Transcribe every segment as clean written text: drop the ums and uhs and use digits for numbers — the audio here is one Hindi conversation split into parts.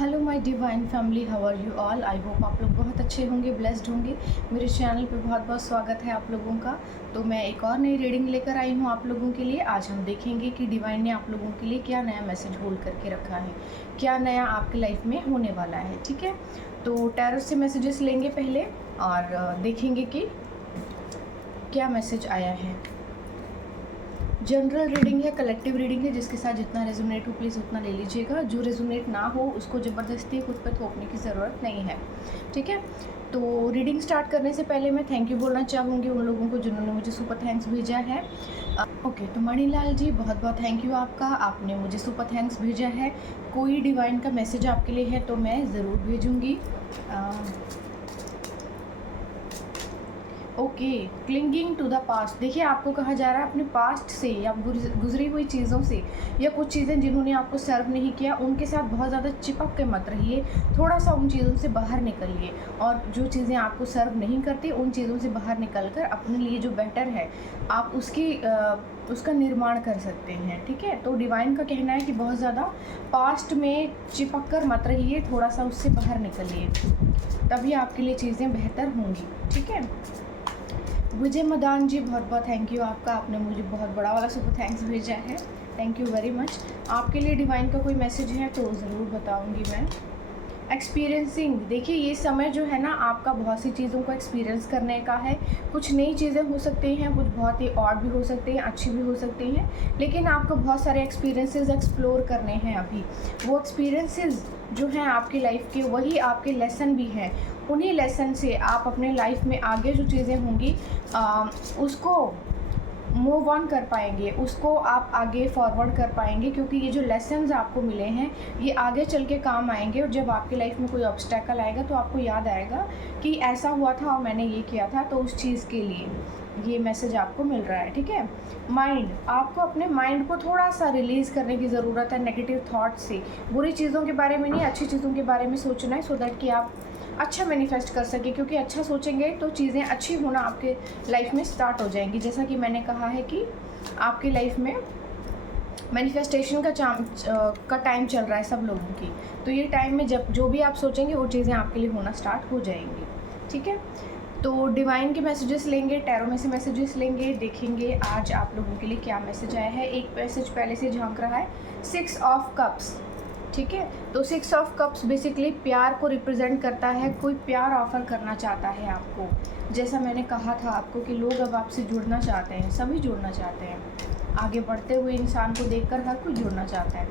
Hello my divine family, how are you all. I hope आप लोग बहुत अच्छे होंगे, ब्लेस्ड होंगे। मेरे चैनल पे बहुत बहुत स्वागत है आप लोगों का। तो मैं एक और नई रीडिंग लेकर आई हूँ आप लोगों के लिए। आज हम देखेंगे कि डिवाइन ने आप लोगों के लिए क्या नया मैसेज होल्ड करके रखा है, क्या नया आपकी लाइफ में होने वाला है। ठीक है, तो टैरो से मैसेजेस लेंगे पहले और देखेंगे कि क्या मैसेज आया है। जनरल रीडिंग है, कलेक्टिव रीडिंग है, जिसके साथ जितना रेजोनेट हो प्लीज़ उतना ले लीजिएगा। जो रेजोनेट ना हो उसको ज़बरदस्ती खुद पर थोपने की ज़रूरत नहीं है। ठीक है, तो रीडिंग स्टार्ट करने से पहले मैं थैंक यू बोलना चाहूँगी उन लोगों को जिन्होंने मुझे सुपर थैंक्स भेजा है। ओके, तो मणिलाल जी बहुत बहुत थैंक यू आपका, आपने मुझे सुपर थैंक्स भेजा है। कोई डिवाइन का मैसेज आपके लिए है तो मैं ज़रूर भेजूँगी। Okay, clinging to the past. देखिए, आपको कहा जा रहा है अपने पास्ट से या गुजरी हुई चीज़ों से या कुछ चीज़ें जिन्होंने आपको सर्व नहीं किया उनके साथ बहुत ज़्यादा चिपक के मत रहिए। थोड़ा सा उन चीज़ों से बाहर निकलिए और जो चीज़ें आपको सर्व नहीं करती उन चीज़ों से बाहर निकल कर अपने लिए जो बेटर है आप उसका निर्माण कर सकते हैं। ठीक है, तो डिवाइन का कहना है कि बहुत ज़्यादा पास्ट में चिपक कर मत रहिए, थोड़ा सा उससे बाहर निकलिए, तभी आपके लिए चीज़ें बेहतर होंगी। ठीक है, विजय मदान जी बहुत बहुत थैंक यू आपका, आपने मुझे बहुत बड़ा वाला सुपर थैंक्स भेजा है। Thank you very much. आपके लिए डिवाइन का कोई मैसेज है तो ज़रूर बताऊंगी मैं। एक्सपीरियंसिंग, देखिए ये समय जो है ना आपका बहुत सी चीज़ों को एक्सपीरियंस करने का है। कुछ नई चीज़ें हो सकती हैं, कुछ बहुत ही और भी हो सकती हैं, अच्छी भी हो सकती हैं, लेकिन आपको बहुत सारे एक्सपीरियंसेस एक्सप्लोर करने हैं अभी। वो एक्सपीरियंसेस जो हैं आपकी लाइफ के, वही आपके लेसन भी हैं। उन्हीं लेसन से आप अपने लाइफ में आगे जो चीज़ें होंगी उसको मूव ऑन कर पाएंगे, उसको आप आगे फॉरवर्ड कर पाएंगे, क्योंकि ये जो लेसन्स आपको मिले हैं ये आगे चल के काम आएंगे। और जब आपकी लाइफ में कोई ऑब्स्टेकल आएगा तो आपको याद आएगा कि ऐसा हुआ था और मैंने ये किया था, तो उस चीज़ के लिए ये मैसेज आपको मिल रहा है। ठीक है, माइंड, आपको अपने माइंड को थोड़ा सा रिलीज़ करने की ज़रूरत है नेगेटिव थॉट से। बुरी चीज़ों के बारे में नहीं, अच्छी चीज़ों के बारे में सोचना है, सो दैट कि आप अच्छा मैनिफेस्ट कर सके, क्योंकि अच्छा सोचेंगे तो चीज़ें अच्छी होना आपके लाइफ में स्टार्ट हो जाएंगी। जैसा कि मैंने कहा है कि आपकी लाइफ में मैनिफेस्टेशन का टाइम चल रहा है सब लोगों की, तो ये टाइम में जब जो भी आप सोचेंगे वो चीज़ें आपके लिए होना स्टार्ट हो जाएंगी। ठीक है, तो डिवाइन के मैसेजेस लेंगे, टैरो में से मैसेजेस लेंगे, देखेंगे आज आप लोगों के लिए क्या मैसेज आया है। एक मैसेज पहले से झांक रहा है, 6 ऑफ कप्स। ठीक है, तो 6 ऑफ कप्स बेसिकली प्यार को रिप्रेजेंट करता है। कोई प्यार ऑफर करना चाहता है आपको, जैसा मैंने कहा था आपको कि लोग अब आपसे जुड़ना चाहते हैं, सभी जुड़ना चाहते हैं। आगे बढ़ते हुए इंसान को देखकर हर कोई जुड़ना चाहता है।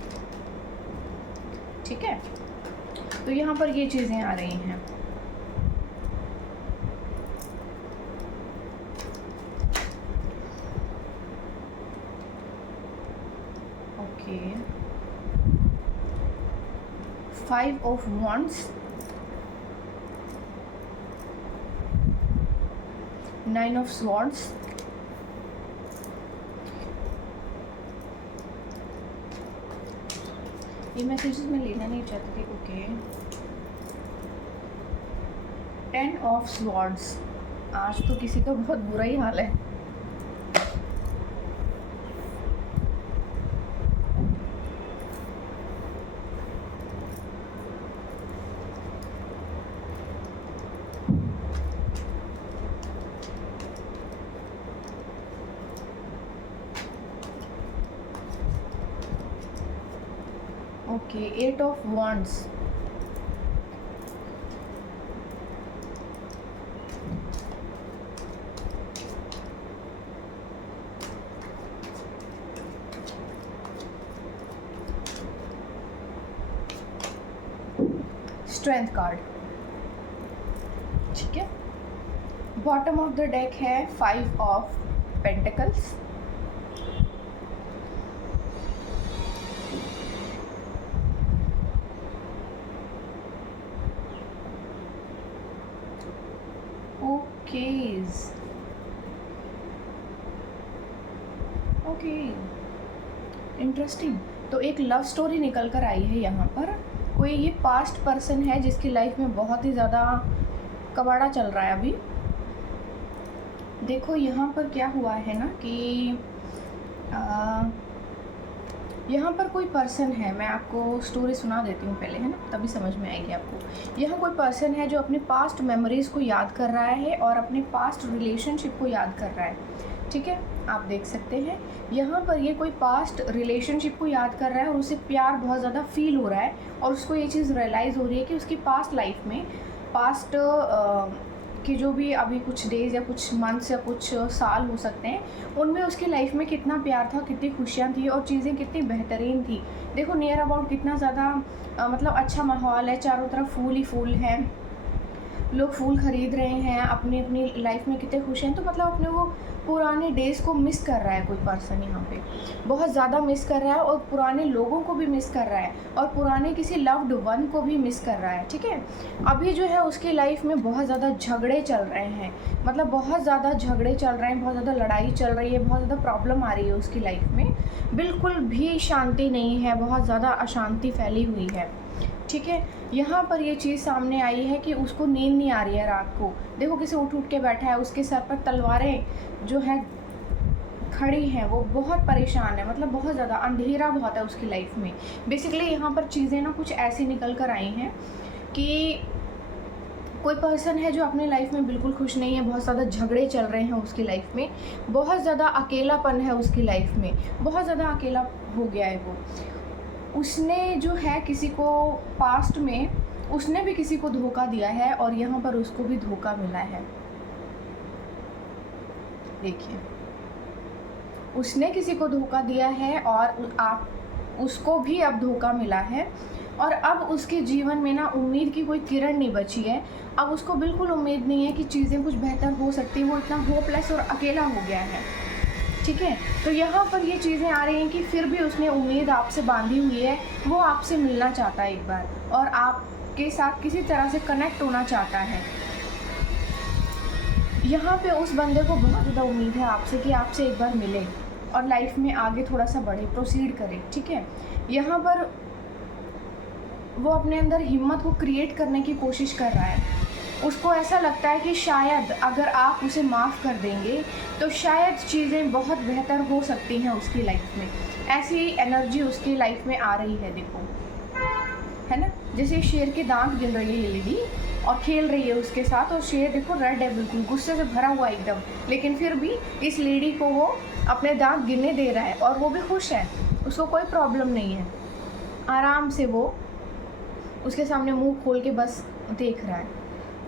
ठीक है, तो यहाँ पर ये चीज़ें आ रही हैं। Okay, 5 of wands, 9 of swords, ये मैसेजेस मैं लेना नहीं चाहती थी। Okay, 10 of swords। आज तो किसी का बहुत बुरा ही हाल है। Okay, 8 of wands, strength card. ठीक है, बॉटम ऑफ द डेक है 5 ऑफ पेंटिकल्स, ओके, इंटरेस्टिंग। तो एक लव स्टोरी निकल कर आई है यहाँ पर। कोई ये पास्ट पर्सन है जिसकी लाइफ में बहुत ही ज़्यादा कबाड़ा चल रहा है अभी। देखो यहाँ पर क्या हुआ है ना कि यहाँ पर कोई पर्सन है, मैं आपको स्टोरी सुना देती हूँ पहले, है ना, तभी समझ में आएगी आपको। यहाँ कोई पर्सन है जो अपने पास्ट मेमोरीज़ को याद कर रहा है और अपने पास्ट रिलेशनशिप को याद कर रहा है, ठीक है। आप देख सकते हैं यहाँ पर ये कोई पास्ट रिलेशनशिप को याद कर रहा है और उसे प्यार बहुत ज़्यादा फील हो रहा है और उसको ये चीज़ रियलाइज़ हो रही है कि उसकी पास्ट लाइफ में, पास्ट कि जो भी अभी कुछ डेज़ या कुछ मंथ्स या कुछ साल हो सकते हैं, उनमें उसकी लाइफ में कितना प्यार था, कितनी खुशियाँ थी और चीज़ें कितनी बेहतरीन थी। देखो नियर अबाउट कितना ज़्यादा मतलब अच्छा माहौल है, चारों तरफ फूल ही फूल हैं, लोग फूल ख़रीद रहे हैं, अपनी अपनी लाइफ में कितने खुश हैं। तो मतलब अपने वो पुराने डेज़ को मिस कर रहा है कोई पर्सन, यहाँ पे बहुत ज़्यादा मिस कर रहा है और पुराने लोगों को भी मिस कर रहा है और पुराने किसी लव्ड वन को भी मिस कर रहा है, ठीक है। अभी जो है उसकी लाइफ में बहुत ज़्यादा झगड़े चल रहे हैं, मतलब बहुत ज़्यादा झगड़े चल रहे हैं, बहुत ज़्यादा लड़ाई चल रही है, बहुत ज़्यादा प्रॉब्लम आ रही है उसकी लाइफ में, बिल्कुल भी शांति नहीं है, बहुत ज़्यादा अशांति फैली हुई है, ठीक है। यहाँ पर ये चीज़ सामने आई है कि उसको नींद नहीं आ रही है रात को। देखो किसी उठ के बैठा है, उसके सर पर तलवारें जो है खड़ी हैं, वो बहुत परेशान है, मतलब बहुत ज़्यादा अंधेरा बहुत है उसकी लाइफ में। बेसिकली यहाँ पर चीज़ें ना कुछ ऐसी निकल कर आई हैं कि कोई पर्सन है जो अपने लाइफ में बिल्कुल खुश नहीं है, बहुत ज़्यादा झगड़े चल रहे हैं उसकी लाइफ में, बहुत ज़्यादा अकेलापन है उसकी लाइफ में, बहुत ज़्यादा अकेला हो गया है वो। उसने जो है किसी को पास्ट में उसने भी किसी को धोखा दिया है और यहाँ पर उसको भी धोखा मिला है। देखिए उसने किसी को धोखा दिया है और आप उसको भी अब धोखा मिला है और अब उसके जीवन में ना उम्मीद की कोई किरण नहीं बची है। अब उसको बिल्कुल उम्मीद नहीं है कि चीज़ें कुछ बेहतर हो सकती हैं, वो इतना होपलेस और अकेला हो गया है, ठीक है। तो यहाँ पर ये चीज़ें आ रही हैं कि फिर भी उसने उम्मीद आपसे बांधी हुई है, वो आपसे मिलना चाहता है एक बार और आपके साथ किसी तरह से कनेक्ट होना चाहता है। यहाँ पे उस बंदे को बहुत ज़्यादा उम्मीद है आपसे कि आपसे एक बार मिले और लाइफ में आगे थोड़ा सा बढ़े, प्रोसीड करे, ठीक है। यहाँ पर वो अपने अंदर हिम्मत को क्रिएट करने की कोशिश कर रहा है। उसको ऐसा लगता है कि शायद अगर आप उसे माफ़ कर देंगे तो शायद चीज़ें बहुत बेहतर हो सकती हैं उसकी लाइफ में। ऐसी एनर्जी उसकी लाइफ में आ रही है, देखो, है ना। जैसे शेर के दांत गिन रही है ये लेडी और खेल रही है उसके साथ और शेर देखो रेड है, बिल्कुल गुस्से से भरा हुआ एकदम, लेकिन फिर भी इस लेडी को वो अपने दांत गिनने दे रहा है और वो भी खुश है, उसको कोई प्रॉब्लम नहीं है। आराम से वो उसके सामने मुंह खोल के बस देख रहा है।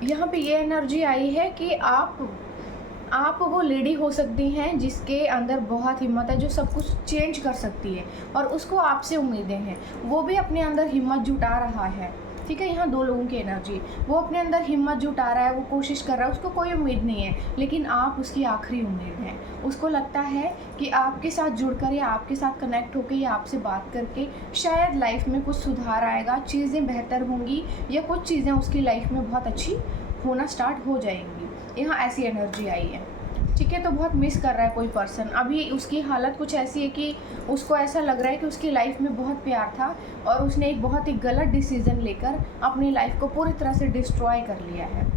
यहाँ पे ये एनर्जी आई है कि आप वो लेडी हो सकती हैं जिसके अंदर बहुत हिम्मत है, जो सब कुछ चेंज कर सकती है और उसको आपसे उम्मीदें हैं। वो भी अपने अंदर हिम्मत जुटा रहा है, ठीक है। यहाँ दो लोगों की एनर्जी, वो अपने अंदर हिम्मत जुटा रहा है, वो कोशिश कर रहा है, उसको कोई उम्मीद नहीं है, लेकिन आप उसकी आखिरी उम्मीद हैं। उसको लगता है कि आपके साथ जुड़कर या आपके साथ कनेक्ट होकर या आपसे बात करके शायद लाइफ में कुछ सुधार आएगा, चीज़ें बेहतर होंगी या कुछ चीज़ें उसकी लाइफ में बहुत अच्छी होना स्टार्ट हो जाएंगी। यहाँ ऐसी एनर्जी आई है, ठीक है। तो बहुत मिस कर रहा है कोई पर्सन। अभी उसकी हालत कुछ ऐसी है कि उसको ऐसा लग रहा है कि उसकी लाइफ में बहुत प्यार था और उसने एक बहुत ही गलत डिसीज़न लेकर अपनी लाइफ को पूरी तरह से डिस्ट्रॉय कर लिया है,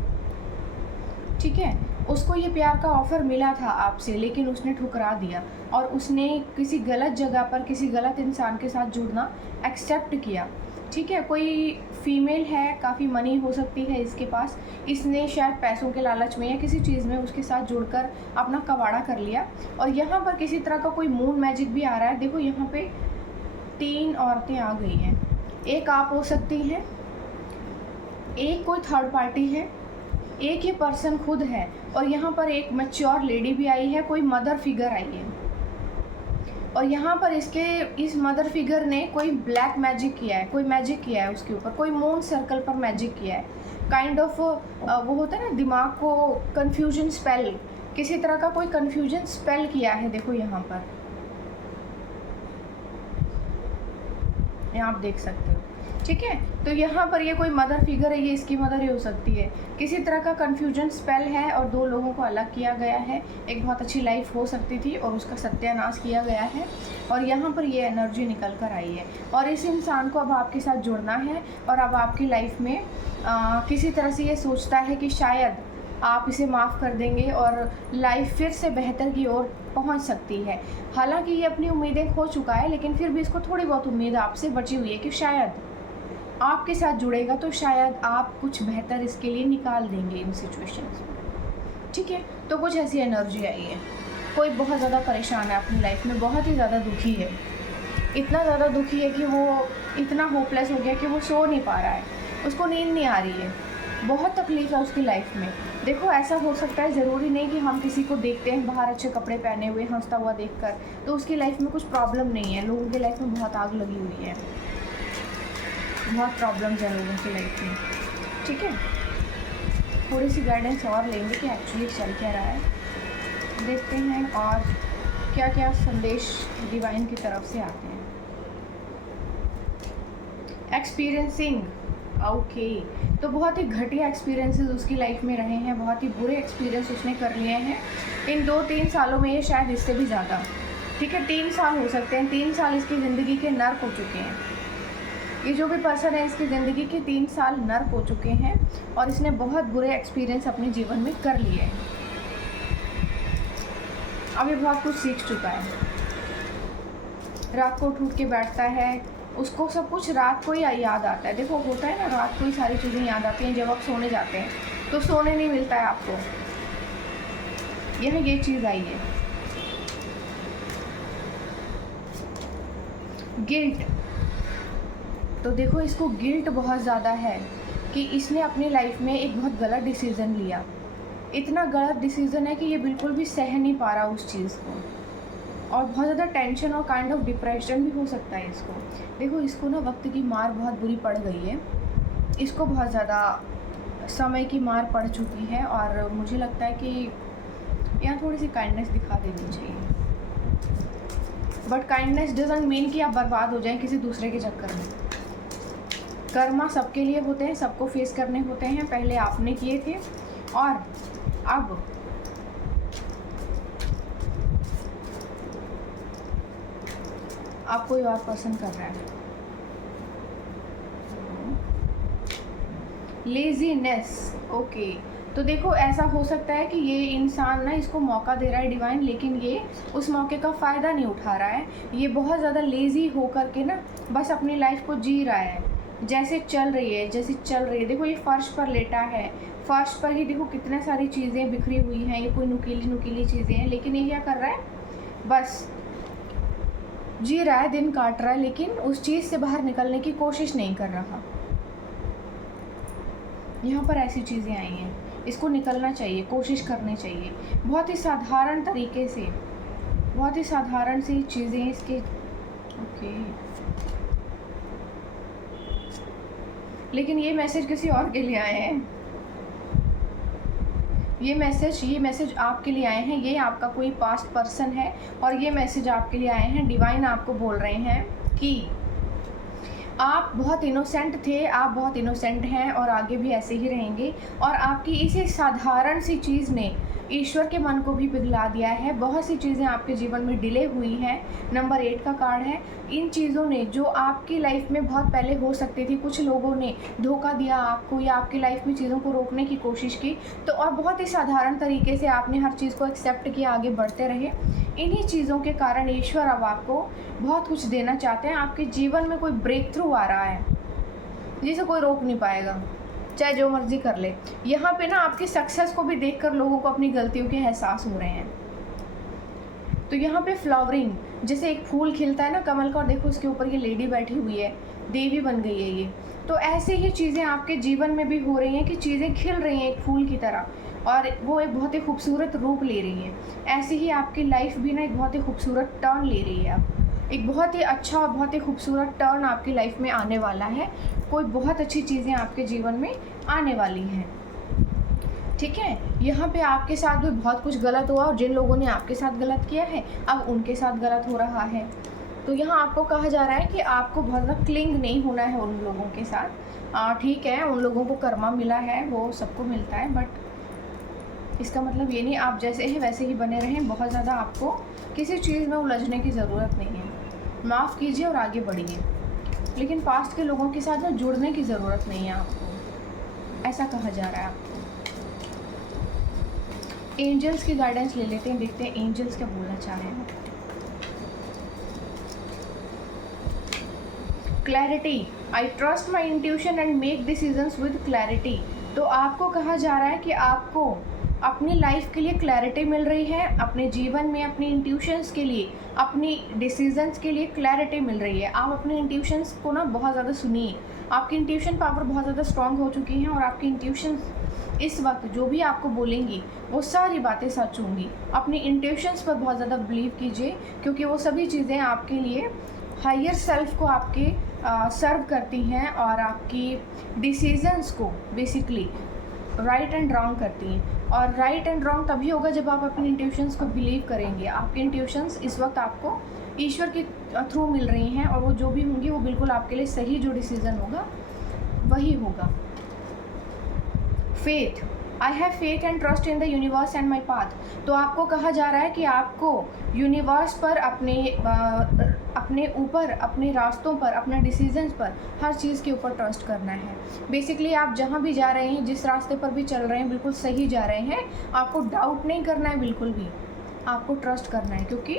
ठीक है। उसको ये प्यार का ऑफ़र मिला था आपसे, लेकिन उसने ठुकरा दिया और उसने किसी गलत जगह पर किसी गलत इंसान के साथ जुड़ना एक्सेप्ट किया, ठीक है। कोई फीमेल है, काफ़ी मनी हो सकती है इसके पास, इसने शायद पैसों के लालच में या किसी चीज़ में उसके साथ जुड़कर अपना कवाड़ा कर लिया और यहाँ पर किसी तरह का कोई मून मैजिक भी आ रहा है। देखो यहाँ पे 3 औरतें आ गई हैं, एक आप हो सकती हैं, एक कोई थर्ड पार्टी है, एक ये पर्सन खुद है और यहाँ पर एक मैच्योर लेडी भी आई है, कोई मदर फिगर आई है और यहाँ पर इस मदर फिगर ने कोई ब्लैक मैजिक किया है, कोई मैजिक किया है उसके ऊपर, कोई मून सर्कल पर मैजिक किया है, काइंड ऑफ वो होता है ना दिमाग को कन्फ्यूजन स्पेल, किसी तरह का कोई कन्फ्यूजन स्पेल किया है। देखो यहाँ पर आप देख सकते हो, ठीक है। तो यहाँ पर ये कोई मदर फिगर है, ये इसकी मदर ही हो सकती है। किसी तरह का कन्फ्यूजन स्पेल है और दो लोगों को अलग किया गया है। एक बहुत अच्छी लाइफ हो सकती थी और उसका सत्यानाश किया गया है और यहाँ पर ये एनर्जी निकल कर आई है और इस इंसान को अब आपके साथ जुड़ना है और अब आपकी लाइफ में किसी तरह से ये सोचता है कि शायद आप इसे माफ़ कर देंगे और लाइफ फिर से बेहतर की ओर पहुंच सकती है। हालांकि ये अपनी उम्मीदें खो चुका है, लेकिन फिर भी इसको थोड़ी बहुत उम्मीद आपसे बची हुई है कि शायद आपके साथ जुड़ेगा तो शायद आप कुछ बेहतर इसके लिए निकाल देंगे इन सिचुएशंस में। ठीक है, तो कुछ ऐसी एनर्जी आई है। कोई बहुत ज़्यादा परेशान है अपनी लाइफ में, बहुत ही ज़्यादा दुखी है, इतना ज़्यादा दुखी है कि वो इतना होपलेस हो गया कि वो सो नहीं पा रहा है, उसको नींद नहीं आ रही है, बहुत तकलीफ़ है उसकी लाइफ में। देखो, ऐसा हो सकता है, ज़रूरी नहीं कि हम किसी को देखते हैं बाहर अच्छे कपड़े पहने हुए हंसता हुआ देखकर तो उसकी लाइफ में कुछ प्रॉब्लम नहीं है। लोगों की लाइफ में बहुत आग लगी हुई है, बहुत प्रॉब्लम्स हैं लोगों की लाइफ में। ठीक है, थोड़ी सी गाइडेंस और लेंगे कि एक्चुअली चल क्या रहा है, देखते हैं और क्या क्या संदेश डिवाइन की तरफ से आते हैं। एक्सपीरियंसिंग, ओके, तो बहुत ही घटिया एक्सपीरियंसेस उसकी लाइफ में रहे हैं, बहुत ही बुरे एक्सपीरियंस उसने कर लिए हैं इन 2-3 सालों में, ये शायद इससे भी ज़्यादा। ठीक है, 3 साल हो सकते हैं, 3 साल इसकी ज़िंदगी के नर्क हो चुके हैं। ये जो भी पर्सन है इसकी ज़िंदगी के 3 साल नर्क हो चुके हैं और इसने बहुत बुरे एक्सपीरियंस अपने जीवन में कर लिए हैं। अब ये बहुत कुछ सीख चुका है। रात को उठ के बैठता है, उसको सब कुछ रात को ही याद आता है। देखो, होता है ना, रात को ही सारी चीज़ें याद आती हैं। जब आप सोने जाते हैं तो सोने नहीं मिलता है आपको, ये चीज़ आई है। गिल्ट, तो देखो इसको गिल्ट बहुत ज़्यादा है कि इसने अपनी लाइफ में एक बहुत गलत डिसीज़न लिया। इतना गलत डिसीज़न है कि ये बिल्कुल भी सह नहीं पा रहा उस चीज़ को, और बहुत ज़्यादा टेंशन और काइंड ऑफ डिप्रेशन भी हो सकता है इसको। देखो, इसको ना वक्त की मार बहुत बुरी पड़ गई है, इसको बहुत ज़्यादा समय की मार पड़ चुकी है और मुझे लगता है कि यहाँ थोड़ी सी काइंडनेस दिखा देनी चाहिए। बट काइंडनेस डजंट मीन कि आप बर्बाद हो जाएं किसी दूसरे के चक्कर में। कर्मा सबके लिए होते हैं, सबको फेस करने होते हैं। पहले आपने किए थे और अब आप कोई और पसंद कर रहा है। लेजीनेस, ओके, तो देखो ऐसा हो सकता है कि ये इंसान ना इसको मौका दे रहा है डिवाइन, लेकिन ये उस मौके का फ़ायदा नहीं उठा रहा है। ये बहुत ज़्यादा लेज़ी हो कर के ना बस अपनी लाइफ को जी रहा है, जैसे चल रही है जैसे चल रही है। देखो, ये फर्श पर लेटा है, फर्श पर ही देखो कितने सारी चीज़ें बिखरी हुई हैं, ये कोई नुकीली नुकीली चीज़ें हैं, लेकिन ये क्या कर रहा है, बस जी रहा है, दिन काट रहा है, लेकिन उस चीज़ से बाहर निकलने की कोशिश नहीं कर रहा। यहाँ पर ऐसी चीज़ें आई हैं, इसको निकलना चाहिए, कोशिश करनी चाहिए, बहुत ही साधारण तरीके से, बहुत ही साधारण सी चीज़ें इसके। ओके, लेकिन ये मैसेज किसी और के लिए आए हैं, ये मैसेज आपके लिए आए हैं। ये आपका कोई पास्ट पर्सन है और ये मैसेज आपके लिए आए हैं। डिवाइन आपको बोल रहे हैं कि आप बहुत इनोसेंट थे, आप बहुत इनोसेंट हैं और आगे भी ऐसे ही रहेंगे, और आपकी इसी साधारण सी चीज़ ने ईश्वर के मन को भी पिघला दिया है। बहुत सी चीज़ें आपके जीवन में डिले हुई हैं, नंबर 8 का कार्ड है। इन चीज़ों ने जो आपकी लाइफ में बहुत पहले हो सकती थी, कुछ लोगों ने धोखा दिया आपको या आपकी लाइफ में चीज़ों को रोकने की कोशिश की, तो और बहुत ही साधारण तरीके से आपने हर चीज़ को एक्सेप्ट किया, आगे बढ़ते रहे। इन्हीं चीज़ों के कारण ईश्वर अब आपको बहुत कुछ देना चाहते हैं। आपके जीवन में कोई ब्रेक थ्रू आ रहा है जिसे कोई रोक नहीं पाएगा, चाहे जो मर्जी कर ले। यहाँ पे ना आपकी सक्सेस को भी देखकर लोगों को अपनी गलतियों के एहसास हो रहे हैं। तो यहाँ पे फ्लावरिंग, जैसे एक फूल खिलता है ना कमल का, और देखो उसके ऊपर ये लेडी बैठी हुई है, देवी बन गई है ये। तो ऐसे ही चीज़ें आपके जीवन में भी हो रही हैं कि चीज़ें खिल रही हैं एक फूल की तरह, और वो एक बहुत ही खूबसूरत रूप ले रही है। ऐसे ही आपकी लाइफ भी ना एक बहुत ही खूबसूरत टर्न ले रही है। अब एक बहुत ही अच्छा और बहुत ही खूबसूरत टर्न आपकी लाइफ में आने वाला है। कोई बहुत अच्छी चीज़ें आपके जीवन में आने वाली हैं। ठीक है, यहाँ पे आपके साथ भी बहुत कुछ गलत हुआ, और जिन लोगों ने आपके साथ गलत किया है अब उनके साथ गलत हो रहा है। तो यहाँ आपको कहा जा रहा है कि आपको बहुत ज़्यादा क्लिंग नहीं होना है उन लोगों के साथ। ठीक है, उन लोगों को कर्मा मिला है, वो सबको मिलता है, बट इसका मतलब ये नहीं आप जैसे हैं वैसे ही बने रहें। बहुत ज़्यादा आपको किसी चीज़ में उलझने की ज़रूरत नहीं है। माफ़ कीजिए और आगे बढ़िए, लेकिन पास्ट के लोगों के साथ ना जुड़ने की ज़रूरत नहीं है आपको, ऐसा कहा जा रहा है आपको। एंजल्स की गाइडेंस ले लेते हैं, देखते हैं एंजल्स क्या बोलना चाह रहे हैं। Clarity, I trust my intuition and make decisions with clarity. तो आपको कहा जा रहा है कि आपको अपनी लाइफ के लिए क्लैरिटी मिल रही है, अपने जीवन में अपनी इंट्यूशंस के लिए, अपनी डिसीजंस के लिए क्लैरिटी मिल रही है। आप अपने इंट्यूशंस को ना बहुत ज़्यादा सुनिए, आपकी इंट्यूशन पावर बहुत ज़्यादा स्ट्रांग हो चुकी है और आपकी इंट्यूशंस इस वक्त जो भी आपको बोलेंगी वो सारी बातें सच होंगी। अपनी इंट्यूशंस पर बहुत ज़्यादा बिलीव कीजिए, क्योंकि वो सभी चीज़ें आपके लिए हायर सेल्फ को आपके सर्व करती हैं और आपकी डिसीजंस को बेसिकली राइट एंड रॉन्ग करती हैं। और राइट एंड रॉन्ग तभी होगा जब आप अपनी इंट्यूशंस को बिलीव करेंगे। आपकी इंट्यूशंस इस वक्त आपको ईश्वर के थ्रू मिल रही हैं और वो जो भी होंगी वो बिल्कुल आपके लिए सही जो डिसीज़न होगा वही होगा। Faith, I have faith and trust in the universe and my path. तो आपको कहा जा रहा है कि आपको यूनिवर्स पर, अपने ऊपर, अपने रास्तों पर, अपने डिसीजंस पर, हर चीज़ के ऊपर ट्रस्ट करना है। बेसिकली आप जहाँ भी जा रहे हैं, जिस रास्ते पर भी चल रहे हैं, बिल्कुल सही जा रहे हैं। आपको डाउट नहीं करना है बिल्कुल भी, आपको ट्रस्ट करना है, क्योंकि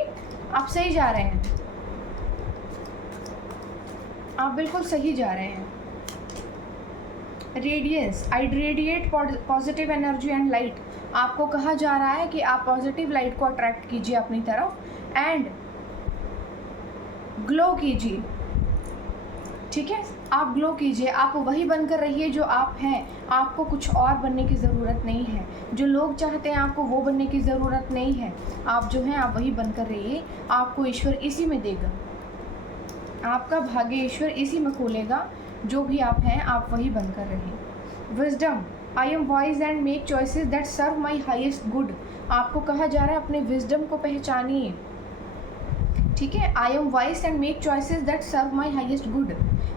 आप सही जा रहे हैं, आप बिल्कुल सही जा रहे हैं। Radiance, I radiate positive energy and light. आपको कहा जा रहा है कि आप पॉजिटिव लाइट को अट्रैक्ट कीजिए अपनी तरफ एंड ग्लो कीजिए। ठीक है, आप ग्लो कीजिए, आप वही बनकर रहिए जो आप हैं। आपको कुछ और बनने की ज़रूरत नहीं है, जो लोग चाहते हैं आपको वो बनने की ज़रूरत नहीं है। आप जो हैं आप वही बनकर रहिए, आपको ईश्वर इसी में देगा, आपका भाग्य ईश्वर इसी में खोलेगा। जो भी आप हैं आप वही बनकर रहिए। Wisdom, I am wise and make choices that serve my highest good. आपको कहा जा रहा है अपने विजडम को पहचानिए। ठीक है, I am wise and make choices that serve my highest good.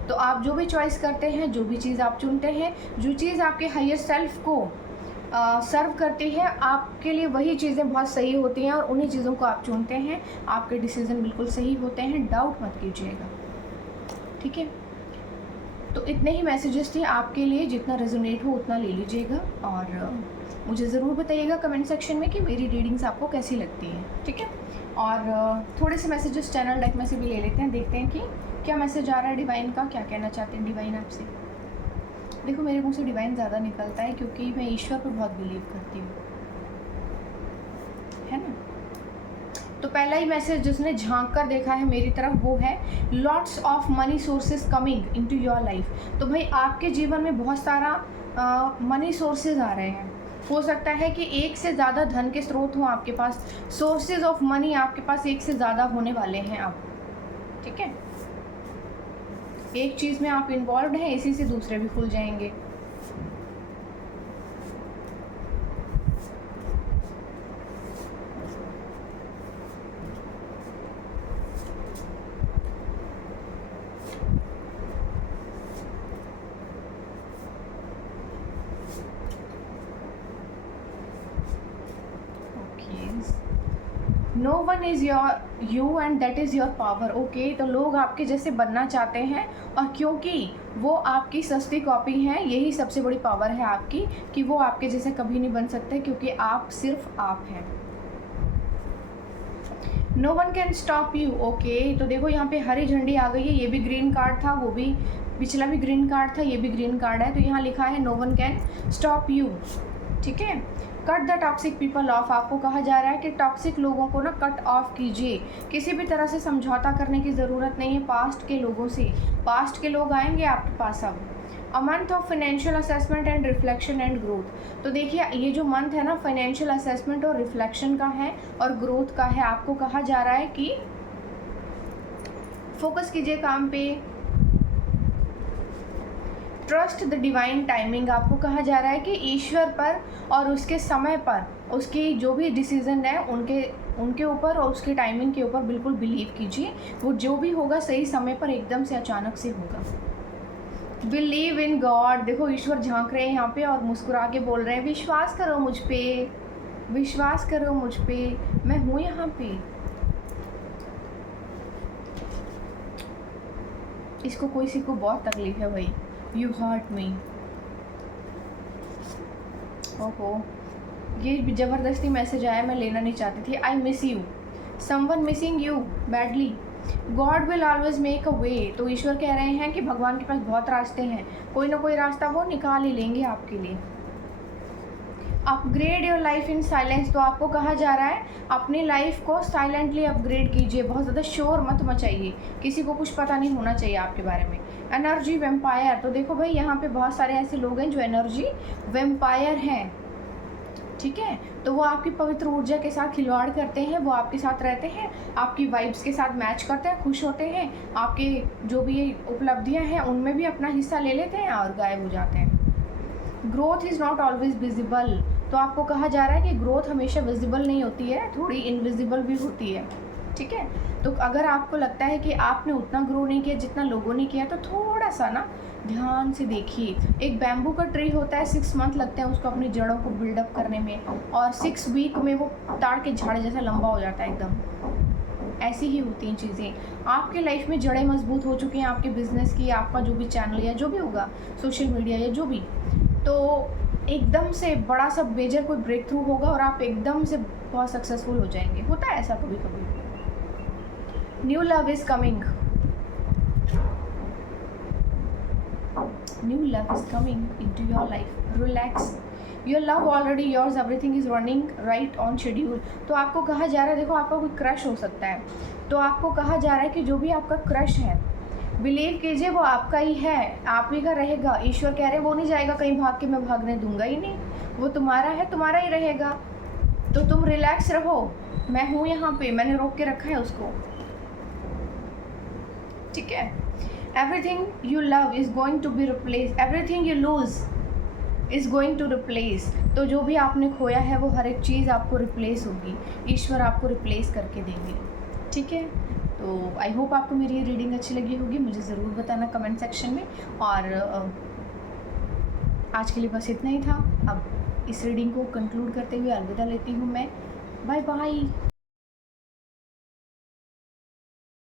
तो आप जो भी चॉइस करते हैं, जो भी चीज़ आप चुनते हैं, जो चीज़ आपके हायर सेल्फ को सर्व करती है, आपके लिए वही चीज़ें बहुत सही होती हैं और उन्हीं चीज़ों को आप चुनते हैं। आपके डिसीज़न बिल्कुल सही होते हैं, डाउट मत कीजिएगा। ठीक है, तो इतने ही मैसेजेस थे आपके लिए, जितना रेजोनेट हो उतना ले लीजिएगा और मुझे ज़रूर बताइएगा कमेंट सेक्शन में कि मेरी रीडिंग्स आपको कैसी लगती हैं। ठीक है, और थोड़े से मैसेजेस चैनल डेक में से भी ले लेते हैं, देखते हैं कि क्या मैसेज आ रहा है डिवाइन का, क्या कहना चाहते हैं डिवाइन आपसे। देखो मेरे मुंह से डिवाइन ज़्यादा निकलता है क्योंकि मैं ईश्वर पर बहुत बिलीव करती हूँ, है ना। तो पहला ही मैसेज जिसने झांक कर देखा है मेरी तरफ वो है lots of money sources coming into your life. तो भाई आपके जीवन में बहुत सारा मनी सोर्सेज आ रहे हैं। हो सकता है कि एक से ज़्यादा धन के स्रोत हों आपके पास, सोर्सेज ऑफ मनी आपके पास एक से ज़्यादा होने वाले हैं अब। ठीक है, एक चीज़ में आप इन्वॉल्व हैं, इसी से दूसरे भी खुल जाएंगे। No one is you and that is your power. Okay, तो लोग आपके जैसे बनना चाहते हैं और क्योंकि वो आपकी सस्ती कॉपी हैं, यही सबसे बड़ी पावर है आपकी कि वो आपके जैसे कभी नहीं बन सकते, क्योंकि आप सिर्फ आप हैं। No one can stop you. Okay, तो देखो यहाँ पे हरी झंडी आ गई है, ये भी ग्रीन कार्ड था, वो भी पिछला भी ग्रीन कार्ड था, ये भी ग्रीन कार्ड है। तो यहाँ लिखा है no one can stop you. ठीक है, cut the toxic people off. आपको कहा जा रहा है कि टॉक्सिक लोगों को ना कट ऑफ कीजिए, किसी भी तरह से समझौता करने की ज़रूरत नहीं है पास्ट के लोगों से। पास्ट के लोग आएंगे आपके पास अब। A month of financial assessment and reflection and growth. तो देखिए ये जो मंथ है ना फाइनेंशियल असेसमेंट और रिफ्लेक्शन का है और ग्रोथ का है। आपको कहा जा रहा है कि फोकस कीजिए काम पे, ट्रस्ट द डिवाइन टाइमिंग। आपको कहा जा रहा है कि ईश्वर पर और उसके समय पर, उसकी जो भी डिसीज़न है उनके ऊपर और उसकी टाइमिंग के ऊपर बिल्कुल बिलीव कीजिए। वो जो भी होगा सही समय पर एकदम से अचानक से होगा। Believe in God. देखो ईश्वर झांक रहे हैं यहाँ पे और मुस्कुरा के बोल रहे हैं विश्वास करो मुझ पे, विश्वास करो मुझ पे, मैं हूँ यहाँ पे। इसको किसी को बहुत तकलीफ है भाई, यू हर्ट मी। ओहो, ये ज़बरदस्ती मैसेज आया, मैं लेना नहीं चाहती थी। I miss you, someone missing you badly, God will always make a way. तो ईश्वर कह रहे हैं कि भगवान के पास बहुत रास्ते हैं, कोई ना कोई रास्ता वो निकाल ही लेंगे आपके लिए। Upgrade your life in silence, तो आपको कहा जा रहा है अपनी लाइफ को साइलेंटली अपग्रेड कीजिए, बहुत ज़्यादा शोर मत मचाइए, किसी को कुछ पता नहीं होना चाहिए आपके बारे में। एनर्जी वेम्पायर, तो देखो भाई यहाँ पे बहुत सारे ऐसे लोग हैं जो एनर्जी वेम्पायर हैं, ठीक है। तो वो आपकी पवित्र ऊर्जा के साथ खिलवाड़ करते हैं, वो आपके साथ रहते हैं, आपकी वाइब्स के साथ मैच करते हैं, खुश होते हैं, आपके जो भी उपलब्धियां हैं उनमें भी अपना हिस्सा ले लेते हैं और गायब हो जाते हैं। Growth is not always visible, तो आपको कहा जा रहा है कि ग्रोथ हमेशा विजिबल नहीं होती है, थोड़ी इनविजिबल भी होती है, ठीक है। तो अगर आपको लगता है कि आपने उतना ग्रो नहीं किया जितना लोगों ने किया, तो थोड़ा सा ना ध्यान से देखिए। एक बैम्बू का ट्री होता है, 6 मंथ लगते हैं उसको अपनी जड़ों को बिल्डअप करने में, और 6 वीक में वो ताड़ के झाड़ जैसा लंबा हो जाता है एकदम। ऐसी ही होती हैं चीज़ें। आपके लाइफ में जड़ें मजबूत हो चुकी हैं आपके बिजनेस की, आपका जो भी चैनल या जो भी होगा, सोशल मीडिया या जो भी, तो एकदम से बड़ा सा मेजर कोई ब्रेक थ्रू होगा और आप एकदम से बहुत सक्सेसफुल हो जाएंगे। होता है ऐसा कभी कभी। New love is coming, new love is coming into your life, relax, your love already yours, everything is running right on schedule. तो आपको कहा जा रहा है, देखो आपका कोई क्रश हो सकता है, तो आपको कहा जा रहा है कि जो भी आपका क्रश है, बिलीव कीजिए वो आपका ही है, आप ही का रहेगा। ईश्वर कह रहे हैं वो नहीं जाएगा कहीं भाग के, मैं भागने दूंगा ही नहीं, वो तुम्हारा है, तुम्हारा ही रहेगा। तो तुम रिलैक्स रहो, मैं हूँ यहाँ पे, मैंने रोक के रखा है उसको, ठीक है। Everything you love is going to be replace, everything you lose is going to replace. तो जो भी आपने खोया है वो हर एक चीज़ आपको रिप्लेस होगी, ईश्वर आपको रिप्लेस करके देंगे, ठीक है। तो आई होप आपको मेरी ये रीडिंग अच्छी लगी होगी, मुझे ज़रूर बताना कमेंट सेक्शन में। और आज के लिए बस इतना ही था। अब इस रीडिंग को कंक्लूड करते हुए अलविदा लेती हूँ मैं, बाय बाय।